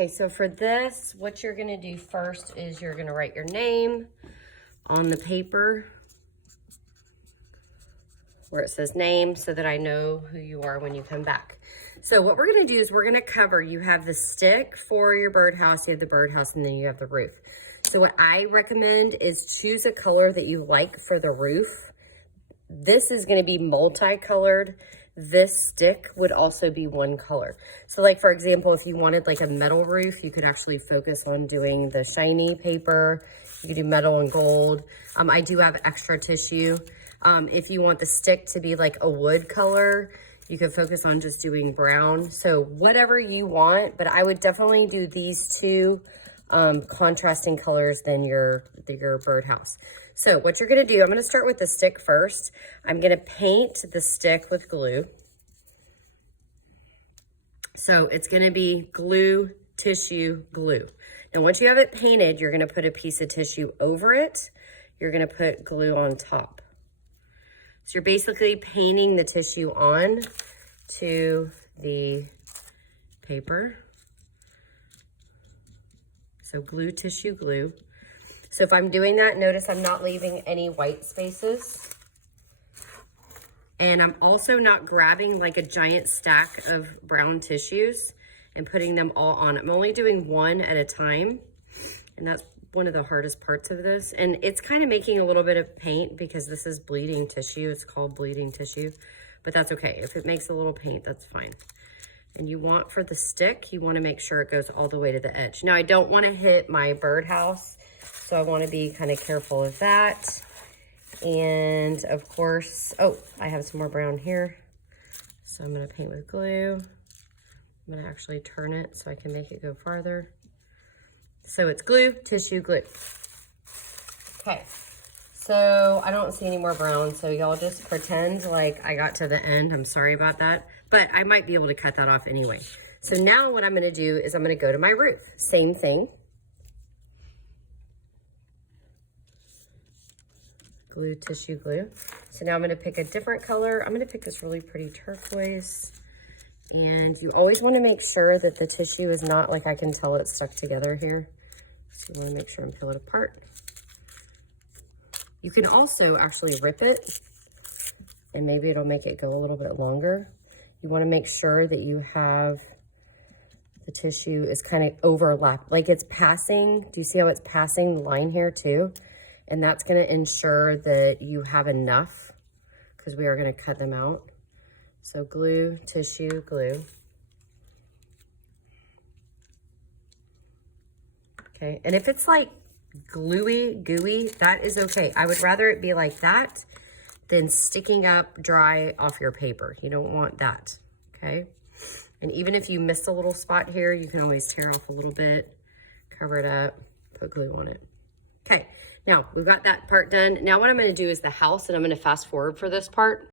Okay, so for this, what you're gonna do first is you're gonna write your name on the paper where it says name so that I know who you are when you come back. So what we're gonna do is we're gonna cover, you have the stick for your birdhouse, you have the birdhouse, and then you have the roof. So what I recommend is choose a color that you like for the roof. This is gonna be multicolored. This stick would also be one color. So like, for example, if you wanted like a metal roof, you could actually focus on doing the shiny paper. You could do metal and gold. I do have extra tissue. If you want the stick to be like a wood color, you could focus on just doing brown. So whatever you want, but I would definitely do these two contrasting colors than your birdhouse. So what you're gonna do, I'm gonna start with the stick first. I'm gonna paint the stick with glue. So it's gonna be glue, tissue, glue. Now once you have it painted, you're gonna put a piece of tissue over it. You're gonna put glue on top. So you're basically painting the tissue on to the paper. So glue, tissue, glue. So if I'm doing that, notice I'm not leaving any white spaces. And I'm also not grabbing like a giant stack of brown tissues and putting them all on. I'm only doing one at a time. And that's one of the hardest parts of this. And it's kind of making a little bit of paint because this is bleeding tissue. It's called bleeding tissue, but that's okay. If it makes a little paint, that's fine. And you want, for the stick, you want to make sure it goes all the way to the edge. Now I don't want to hit my birdhouse, so I want to be kind of careful of that. And of course, oh, I have some more brown here. So I'm going to paint with glue. I'm going to actually turn it so I can make it go farther. So it's glue, tissue, glue. Okay, so I don't see any more brown, so y'all just pretend like I got to the end. I'm sorry about that, but I might be able to cut that off anyway. So now what I'm gonna do is I'm gonna go to my roof. Same thing. Glue, tissue, glue. So now I'm gonna pick a different color. I'm gonna pick this really pretty turquoise. And you always wanna make sure that the tissue is not, like I can tell it's stuck together here. So you wanna make sure and peel it apart. You can also actually rip it and maybe it'll make it go a little bit longer. You wanna make sure that you have the tissue is kind of overlapped, like it's passing. Do you see how it's passing the line here too? And that's gonna ensure that you have enough because we are gonna cut them out. So glue, tissue, glue. Okay, and if it's like gluey, gooey, that is okay. I would rather it be like that than sticking up dry off your paper. You don't want that, okay? And even if you miss a little spot here, you can always tear off a little bit, cover it up, put glue on it. Okay, now we've got that part done. Now what I'm gonna do is the house, and I'm gonna fast forward for this part.